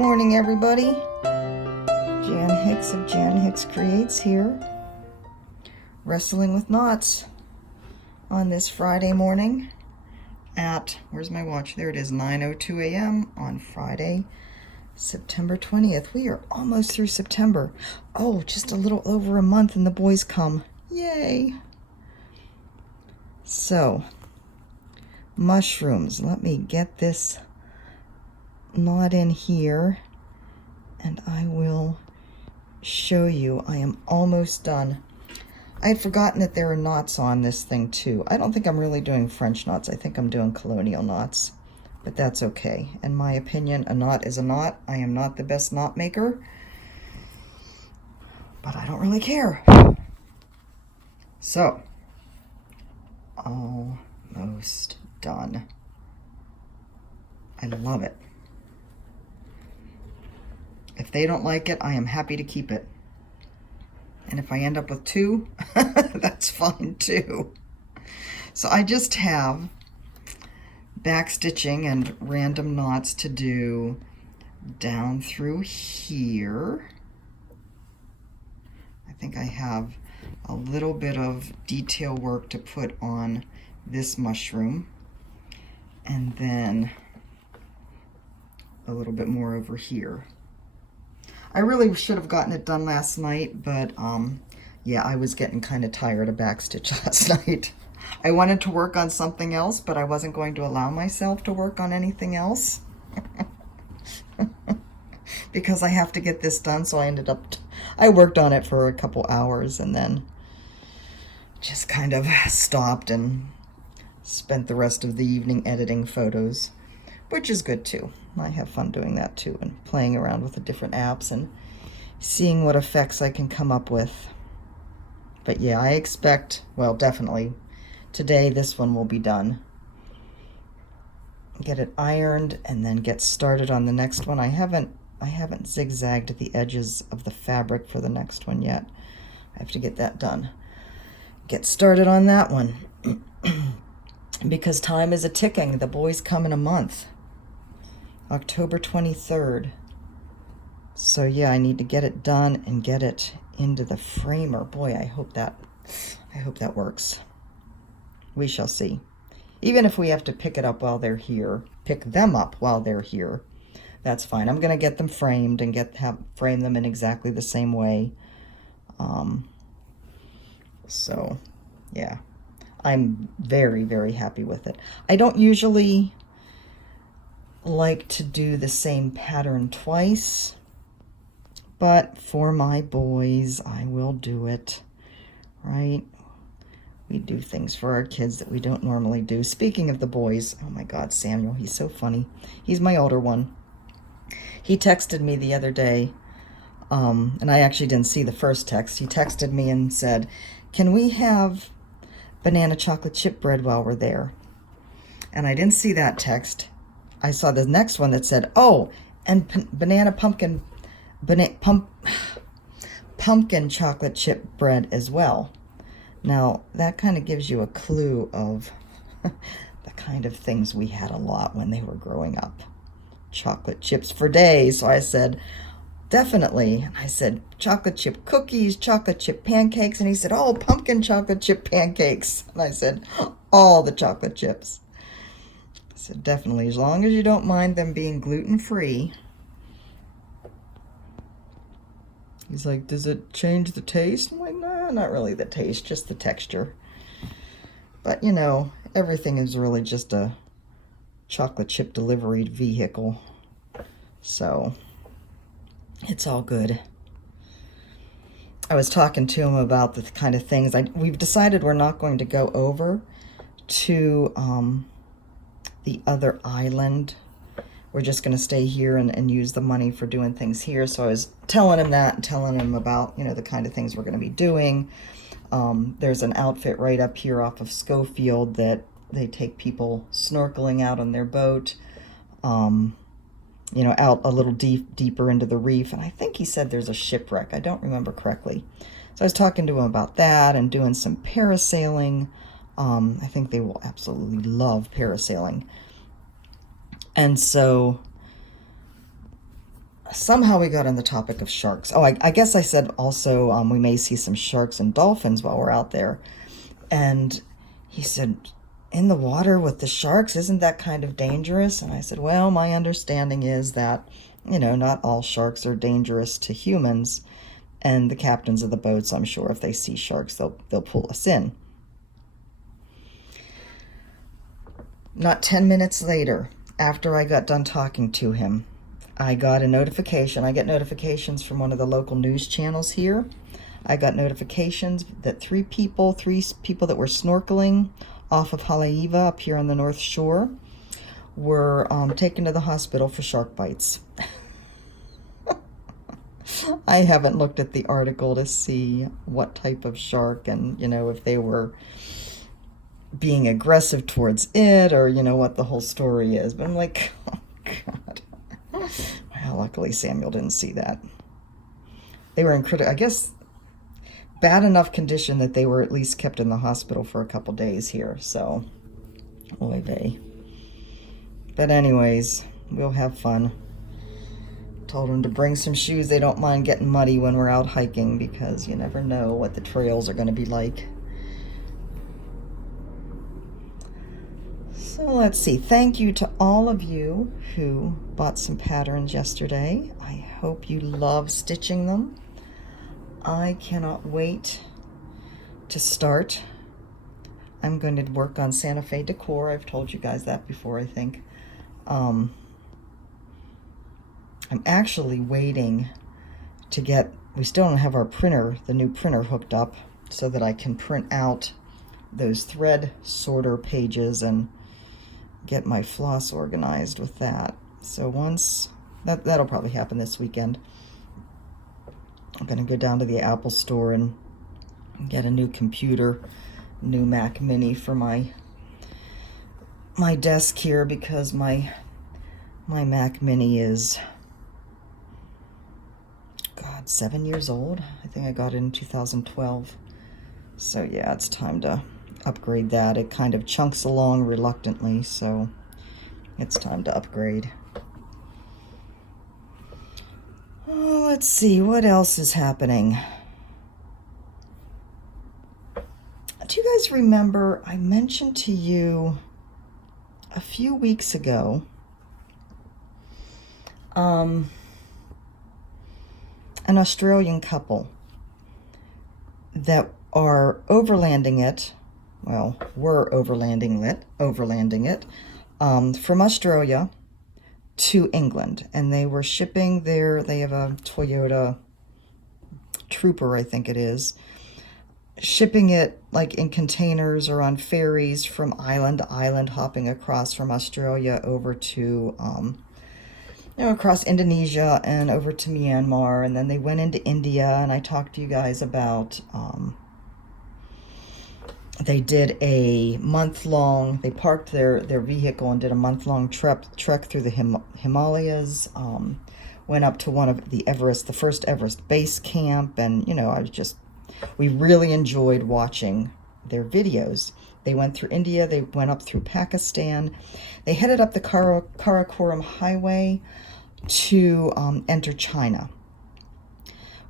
morning, everybody. Jan Hicks of Jan Hicks Creates here, wrestling with knots on this Friday morning at, where's my watch? There it is, 9:02 a.m. on Friday, September 20th. We are almost through September. Oh, just a little over a month and the boys come. Yay! So, mushrooms. Let me get this knot in here and I will show you. I am almost done. I had forgotten that there are knots on this thing too. I don't think I'm really doing French knots. I think I'm doing colonial knots, but that's okay. In my opinion, a knot is a knot. I am not the best knot maker, but I don't really care. So, almost done. I love it. If they don't like it, I am happy to keep it. And if I end up with two, that's fine too. So I just have back stitching and random knots to do down through here. I think I have a little bit of detail work to put on this mushroom, and then a little bit more over here. I really should have gotten it done last night, but yeah, I was getting kind of tired of backstitch last night. I wanted to work on something else, but I wasn't going to allow myself to work on anything else because I have to get this done. So I worked on it for a couple hours and then just kind of stopped and spent the rest of the evening editing photos, which is good too. I have fun doing that too, and playing around with the different apps and seeing what effects I can come up with. But yeah, I expect, well, definitely today this one will be done. Get it ironed and then get started on the next one. I haven't zigzagged the edges of the fabric for the next one yet. I have to get that done. Get started on that one. Because time is a-ticking. The boys come in a month. October 23rd. So yeah, I need to get it done and get it into the framer. Boy, I hope that works. We shall see. Even if we have to pick it up while they're here, pick them up while they're here, that's fine. I'm gonna get them framed and frame them in exactly the same way. So yeah, I'm very, very happy with it. I don't usually like to do the same pattern twice, but for my boys I will do it, right? We do things for our kids that we don't normally do. Speaking of the boys, oh my God, Samuel, he's so funny. He's my older one. He texted me the other day, and I actually didn't see the first text. He texted me and said, can we have banana chocolate chip bread while we're there? And I didn't see that text. I saw the next one that said, oh, and pumpkin chocolate chip bread as well. Now, that kind of gives you a clue of the kind of things we had a lot when they were growing up. Chocolate chips for days. So I said, definitely. And I said, chocolate chip cookies, chocolate chip pancakes. And he said, oh, pumpkin chocolate chip pancakes. And I said, all the chocolate chips. So definitely, as long as you don't mind them being gluten-free. He's like, does it change the taste? I'm like, nah, not really the taste, just the texture. But you know, everything is really just a chocolate chip delivery vehicle. So it's all good. I was talking to him about the kind of things. We've decided we're not going to go over to the other island. We're just going to stay here and use the money for doing things here. So I was telling him that and telling him about, you know, the kind of things we're going to be doing. There's an outfit right up here off of Schofield that they take people snorkeling out on their boat, you know, out a little deeper into the reef. And I think he said there's a shipwreck. I don't remember correctly. So I was talking to him about that and doing some parasailing. I think they will absolutely love parasailing. And so somehow we got on the topic of sharks. Oh, I guess I said also we may see some sharks and dolphins while we're out there. And he said, in the water with the sharks, isn't that kind of dangerous? And I said, well, my understanding is that, not all sharks are dangerous to humans. And the captains of the boats, I'm sure, if they see sharks, they'll pull us in. Not 10 minutes later, after I got done talking to him, I got a notification. I get notifications from one of the local news channels here. I got notifications that three people that were snorkeling off of Haleiwa up here on the North Shore were taken to the hospital for shark bites. I haven't looked at the article to see what type of shark and, if they were being aggressive towards it or, what the whole story is. But I'm like, oh, God. Well, luckily Samuel didn't see that. They were in I guess, bad enough condition that they were at least kept in the hospital for a couple days here. So, oy vey. But anyways, we'll have fun. Told them to bring some shoes. They don't mind getting muddy when we're out hiking because you never know what the trails are going to be like. So let's see. Thank you to all of you who bought some patterns yesterday. I hope you love stitching them. I cannot wait to start. I'm going to work on Santa Fe decor. I've told you guys that before, I think. I'm actually waiting to get, we still don't have our printer, the new printer hooked up so that I can print out those thread sorter pages and get my floss organized with that. So once, that'll probably happen this weekend. I'm going to go down to the Apple store and get a new computer, new Mac Mini for my desk here because my Mac Mini is, God, 7 years old. I think I got it in 2012. So yeah, it's time to upgrade that. It kind of chunks along reluctantly, so it's time to upgrade. Oh, let's see, what else is happening? Do you guys remember I mentioned to you a few weeks ago an Australian couple that are overlanding it, well, were overlanding it from Australia to England, and they were shipping they have a Toyota Trooper, I think it is, shipping it like in containers or on ferries from island to island, hopping across from Australia over to across Indonesia and over to Myanmar, and then they went into India, and I talked to you guys about they did a month-long, they parked their vehicle and did a month-long trek through the Himalayas, went up to one of the first Everest base camp, and, we really enjoyed watching their videos. They went through India, they went up through Pakistan, they headed up the Karakoram Highway to enter China.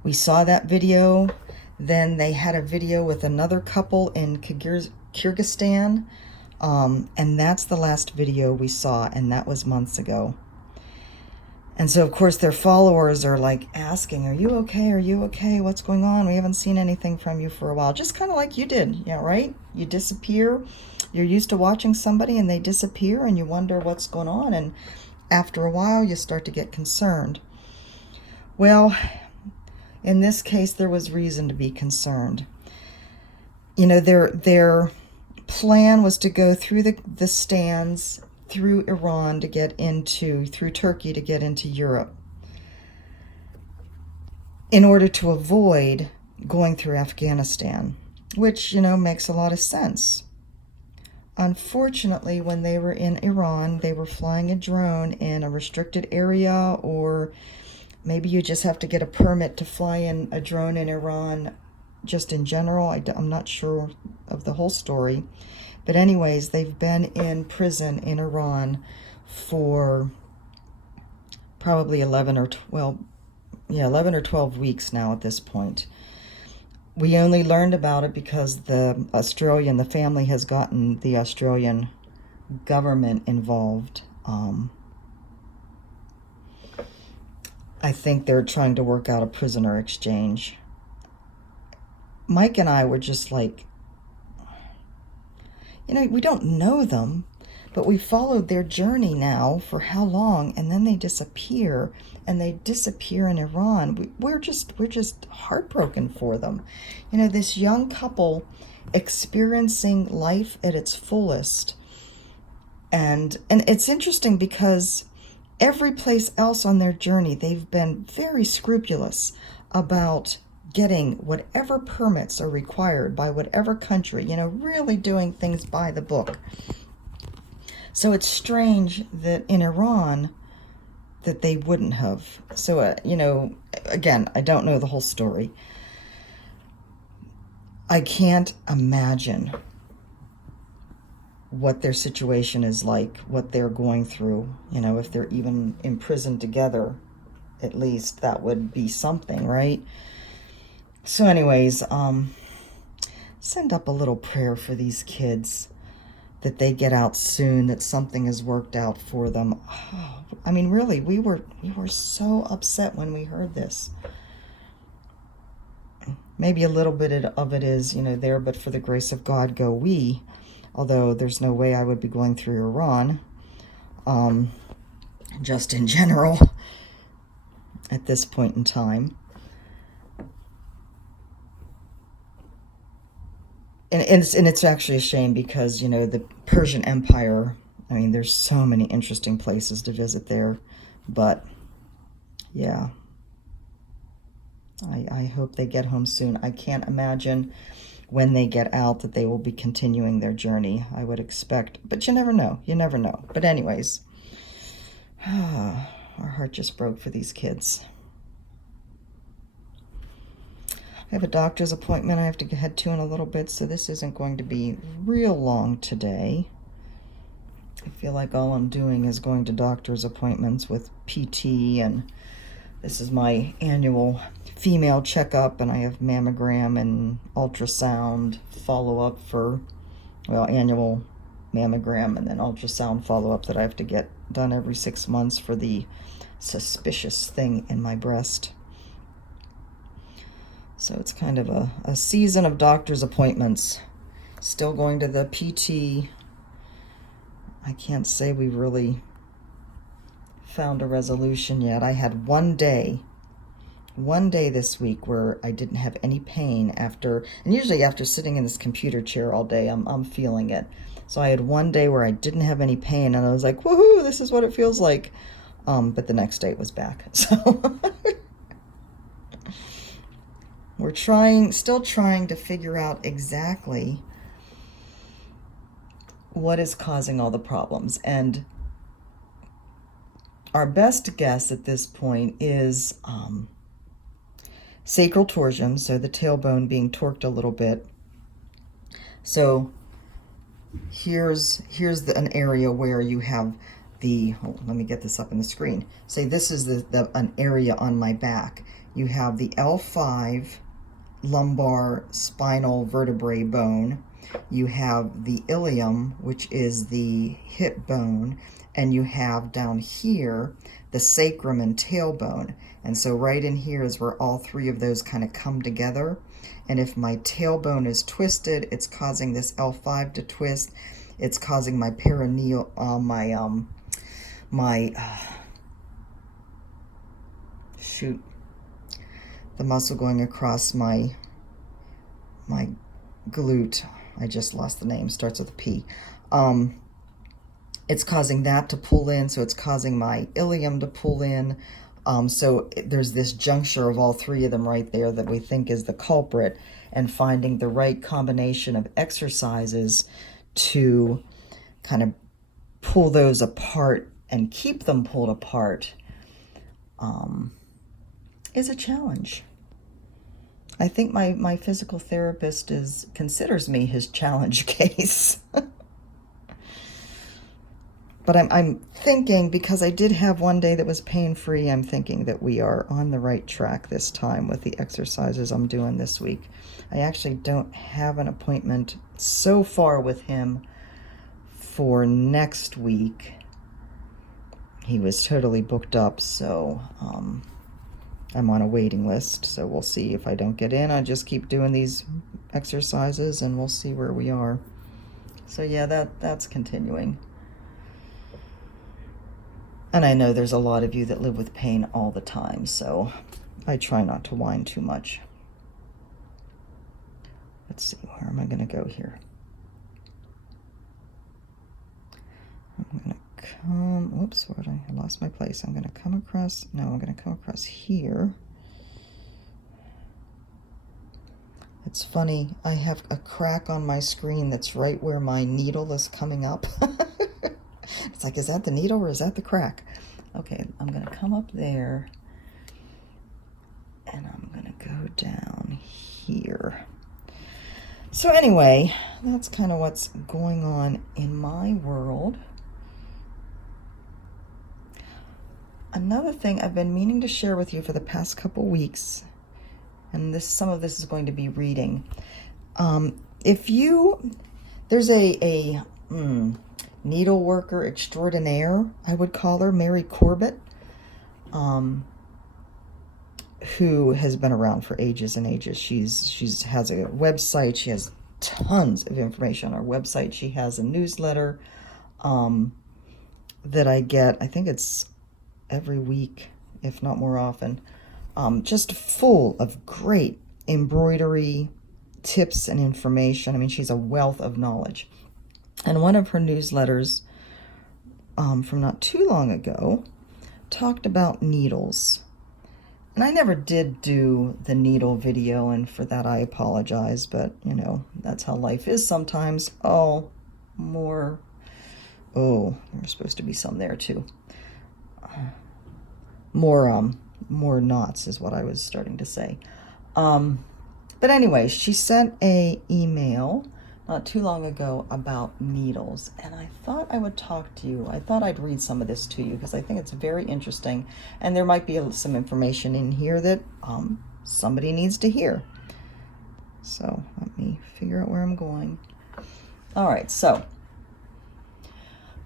We saw that video. Then they had a video with another couple in Kyrgyzstan, and that's the last video we saw, and that was months ago. And so, of course, their followers are like asking, are you okay? Are you okay? What's going on? We haven't seen anything from you for a while. Just kind of like you did, right? You disappear. You're used to watching somebody and they disappear and you wonder what's going on. And after a while, you start to get concerned. Well, in this case, there was reason to be concerned. Their plan was to go through the stands, through Iran to get through Turkey to get into Europe, in order to avoid going through Afghanistan, which, makes a lot of sense. Unfortunately, when they were in Iran, they were flying a drone in a restricted area, or maybe you just have to get a permit to fly in a drone in Iran just in general. I'm not sure of the whole story. But anyways, they've been in prison in Iran for probably 11 or 12, yeah, 11 or 12 weeks now at this point. We only learned about it because the family has gotten the Australian government involved. I think they're trying to work out a prisoner exchange. Mike and I were just like, we don't know them, but we followed their journey now for how long, and then they disappear, and they disappear in Iran. We're just heartbroken for them. This young couple experiencing life at its fullest. And it's interesting because every place else on their journey, they've been very scrupulous about getting whatever permits are required by whatever country, really doing things by the book. So it's strange that in Iran that they wouldn't have. So, again, I don't know the whole story. I can't imagine what their situation is like, what they're going through. If they're even imprisoned together, at least that would be something, right? So anyways, send up a little prayer for these kids, that they get out soon, that something is worked out for them. Oh, really, we were so upset when we heard this. Maybe a little bit of it is, there, but for the grace of God go we. Although there's no way I would be going through Iran, just in general, at this point in time. And it's actually a shame because, the Persian Empire, there's so many interesting places to visit there. But, yeah, I hope they get home soon. I can't imagine when they get out that they will be continuing their journey, I would expect. But you never know. You never know. But anyways, our heart just broke for these kids. I have a doctor's appointment I have to head to in a little bit, so this isn't going to be real long today. I feel like all I'm doing is going to doctor's appointments with PT, and this is my annual female checkup, and I have mammogram and ultrasound follow-up for, annual mammogram and then ultrasound follow-up that I have to get done every 6 months for the suspicious thing in my breast. So it's kind of a season of doctor's appointments. Still going to the PT. I can't say we really found a resolution yet. I had one day this week where I didn't have any pain and usually after sitting in this computer chair all day, I'm feeling it. So I had one day where I didn't have any pain, and I was like, woohoo, this is what it feels like. But the next day it was back. So we're still trying to figure out exactly what is causing all the problems. And our best guess at this point is sacral torsion, so the tailbone being torqued a little bit. So here's an area where you have let me get this up on the screen. Say this is an area on my back. You have the L5 lumbar spinal vertebrae bone. You have the ilium, which is the hip bone, and you have down here the sacrum and tailbone. And so right in here is where all three of those kind of come together. And if my tailbone is twisted, it's causing this L5 to twist. It's causing my perineal, the muscle going across my glute. I just lost the name, starts with a P. It's causing that to pull in, so it's causing my ilium to pull in. So there's this juncture of all three of them right there that we think is the culprit, and finding the right combination of exercises to kind of pull those apart and keep them pulled apart is a challenge. I think my physical therapist considers me his challenge case. But I'm thinking, because I did have one day that was pain-free, I'm thinking that we are on the right track this time with the exercises I'm doing this week. I actually don't have an appointment so far with him for next week. He was totally booked up, so I'm on a waiting list. So we'll see. If I don't get in, I just keep doing these exercises and we'll see where we are. So yeah, that's continuing. And I know there's a lot of you that live with pain all the time, so I try not to whine too much. Let's see, where am I going to go here? I'm going to come, oops, I lost my place. I'm going to come across, no, I'm going to come across here. It's funny, I have a crack on my screen that's right where my needle is coming up. It's like, is that the needle or is that the crack? Okay, I'm going to come up there and I'm going to go down here. So anyway, that's kind of what's going on in my world. Another thing I've been meaning to share with you for the past couple weeks, and some of this is going to be reading. There's a needle worker extraordinaire, I would call her, Mary Corbett, who has been around for ages and ages. She's has a website. She has tons of information on her website. She has a newsletter that I get. I think it's every week, if not more often, just full of great embroidery tips and information. I mean, she's a wealth of knowledge. And one of her newsletters from not too long ago talked about needles. And I never did do the needle video, and for that I apologize, but you know, that's how life is sometimes. Oh, there's supposed to be some there too. More knots is what I was starting to say. But anyway, she sent a email not too long ago about needles, and I thought I would talk to you. I thought I'd read some of this to you because I think it's very interesting, and there might be some information in here that somebody needs to hear. So let me figure out where I'm going. All right, so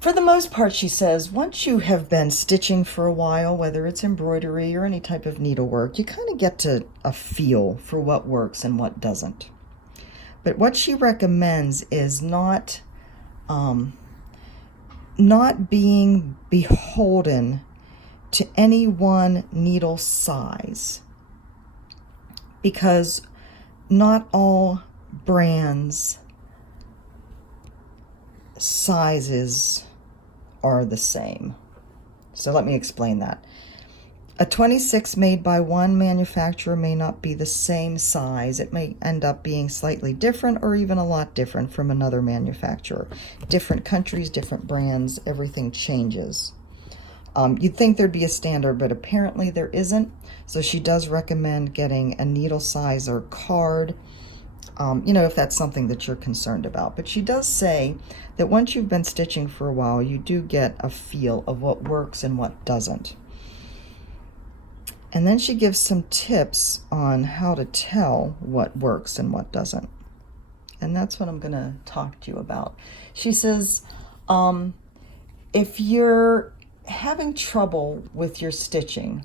for the most part, she says, once you have been stitching for a while, whether it's embroidery or any type of needlework, you kind of get to a feel for what works and what doesn't. But what she recommends is not being beholden to any one needle size, because not all brands' sizes are the same. So let me explain that. A 26 made by one manufacturer may not be the same size. It may end up being slightly different or even a lot different from another manufacturer. Different countries, different brands, everything changes. You'd think there'd be a standard, but apparently there isn't. So she does recommend getting a needle size or card, if that's something that you're concerned about. But she does say that once you've been stitching for a while, you do get a feel of what works and what doesn't. And then she gives some tips on how to tell what works and what doesn't. And that's what I'm going to talk to you about. She says, if you're having trouble with your stitching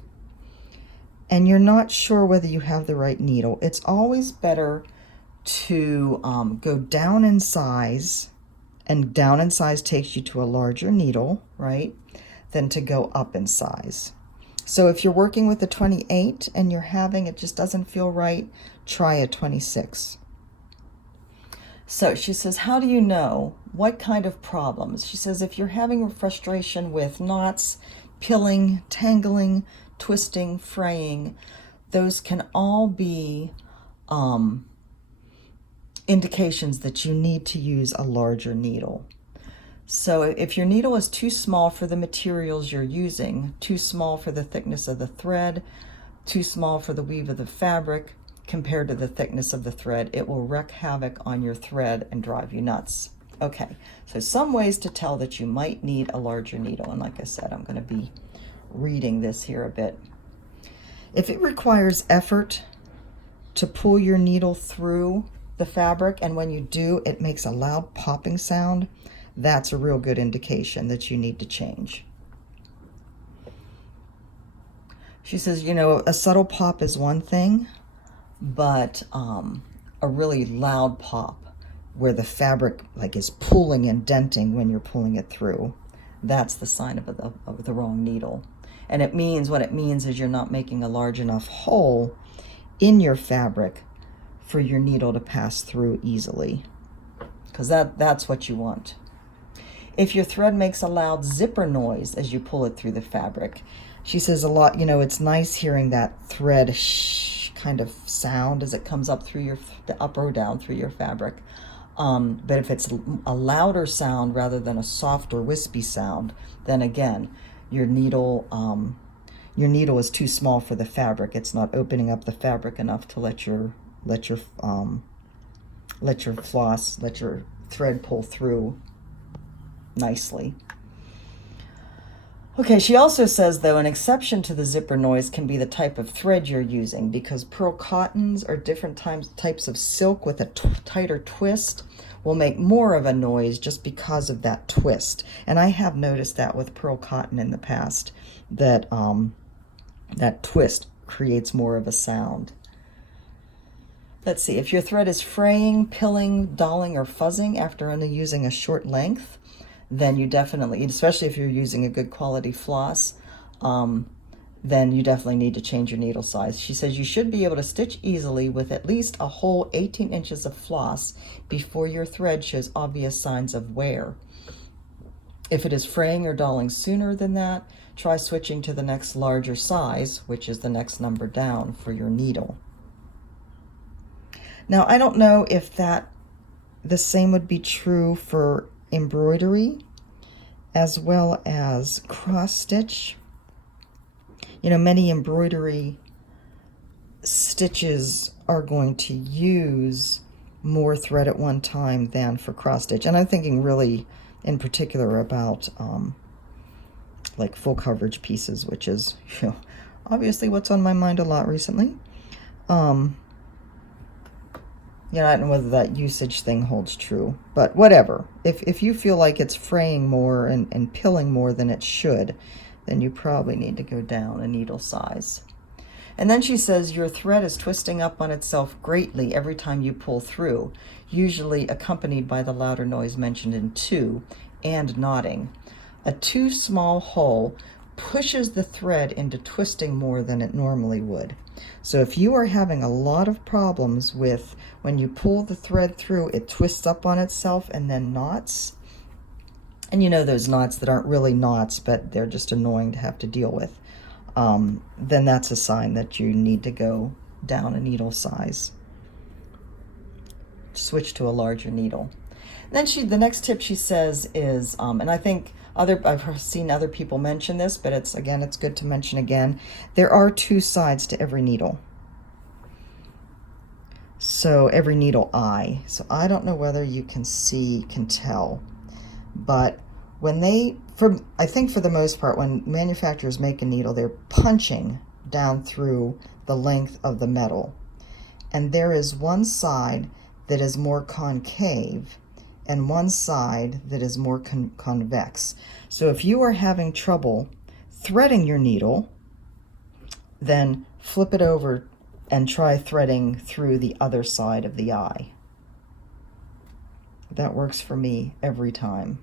and you're not sure whether you have the right needle, it's always better to go down in size, and down in size takes you to a larger needle, right, than to go up in size. So if you're working with a 28 and it just doesn't feel right, try a 26. So she says, how do you know what kind of problems? She says, if you're having a frustration with knots, pilling, tangling, twisting, fraying, those can all be indications that you need to use a larger needle. So if your needle is too small for the materials you're using, too small for the thickness of the thread, too small for the weave of the fabric compared to the thickness of the thread, it will wreak havoc on your thread and drive you nuts. Okay, so some ways to tell that you might need a larger needle. And like I said, I'm going to be reading this here a bit. If it requires effort to pull your needle through the fabric, and when you do, it makes a loud popping sound, that's a real good indication that you need to change. She says, you know, a subtle pop is one thing, but a really loud pop where the fabric like is pulling and denting when you're pulling it through, that's the sign of the wrong needle. And it means, what it means is you're not making a large enough hole in your fabric for your needle to pass through easily, because that's what you want. If your thread makes a loud zipper noise as you pull it through the fabric, she says a lot, you know, it's nice hearing that thread shh kind of sound as it comes up through the up or down through your fabric. But if it's a louder sound rather than a soft or wispy sound, then again, your needle is too small for the fabric. It's not opening up the fabric enough to let your thread pull through nicely. Okay, she also says, though, an exception to the zipper noise can be the type of thread you're using, because pearl cottons or different types of silk with a tighter twist will make more of a noise just because of that twist. And I have noticed that with pearl cotton in the past, that that twist creates more of a sound. Let's see, if your thread is fraying, pilling, dolling, or fuzzing after only using a short length, then you definitely, especially if you're using a good quality floss, then you definitely need to change your needle size. She says you should be able to stitch easily with at least a whole 18 inches of floss before your thread shows obvious signs of wear. If it is fraying or dolling sooner than that, try switching to the next larger size, which is the next number down for your needle. Now, I don't know if the same would be true for embroidery as well as cross stitch. You know, many embroidery stitches are going to use more thread at one time than for cross stitch. And I'm thinking really in particular about like full coverage pieces, which is, you know, obviously what's on my mind a lot recently. You know, I don't know whether that usage thing holds true, but whatever. If you feel like it's fraying more and pilling more than it should, then you probably need to go down a needle size. And then she says your thread is twisting up on itself greatly every time you pull through, usually accompanied by the louder noise mentioned in 2 and knotting. A too small hole pushes the thread into twisting more than it normally would. So if you are having a lot of problems with when you pull the thread through, it twists up on itself and then knots, and you know those knots that aren't really knots, but they're just annoying to have to deal with, then that's a sign that you need to go down a needle size. Switch to a larger needle. Then the next tip she says is, and I think I've seen other people mention this, but it's good to mention again. There are 2 sides to every needle. So every needle eye. So I don't know whether you can tell, but when I think for the most part, when manufacturers make a needle, they're punching down through the length of the metal. And there is one side that is more concave and one side that is more convex. So if you are having trouble threading your needle, then flip it over and try threading through the other side of the eye. That works for me every time.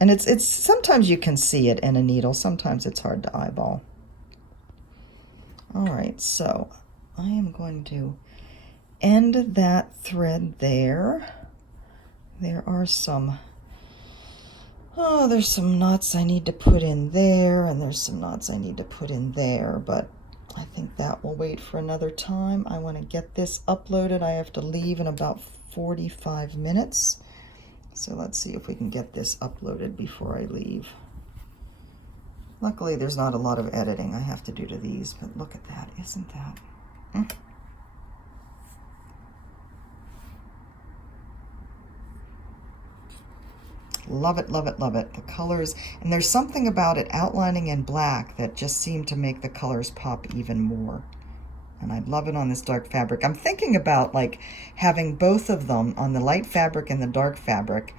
And it's sometimes you can see it in a needle, sometimes it's hard to eyeball. All right, so I am going to end that thread there. There are some, there's some knots I need to put in there, and there's some knots I need to put in there, but I think that will wait for another time. I want to get this uploaded. I have to leave in about 45 minutes. So let's see if we can get this uploaded before I leave. Luckily, there's not a lot of editing I have to do to these, but look at that. Isn't that? Love it, love it, love it. The colors, and there's something about it outlining in black that just seemed to make the colors pop even more. And I love it on this dark fabric. I'm thinking about like having both of them on the light fabric and the dark fabric,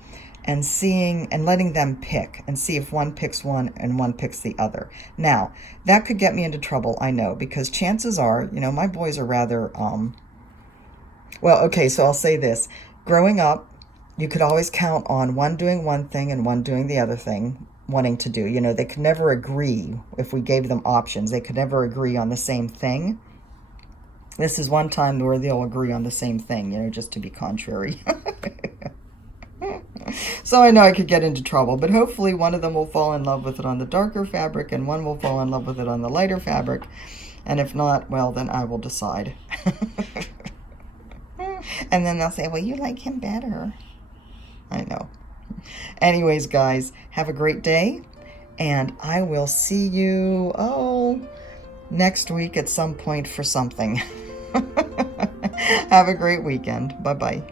and seeing and letting them pick and see if one picks one and one picks the other. Now, that could get me into trouble, I know, because chances are, you know, my boys are rather, well, okay, so I'll say this. Growing up, you could always count on one doing one thing and one doing the other thing, wanting to do. You know, they could never agree if we gave them options. They could never agree on the same thing. This is one time where they'll agree on the same thing, you know, just to be contrary. So I know I could get into trouble, but hopefully one of them will fall in love with it on the darker fabric and one will fall in love with it on the lighter fabric. And if not, well, then I will decide. And then they'll say, well, you like him better. I know. Anyways, guys, have a great day, and I will see you, next week at some point for something. Have a great weekend. Bye-bye.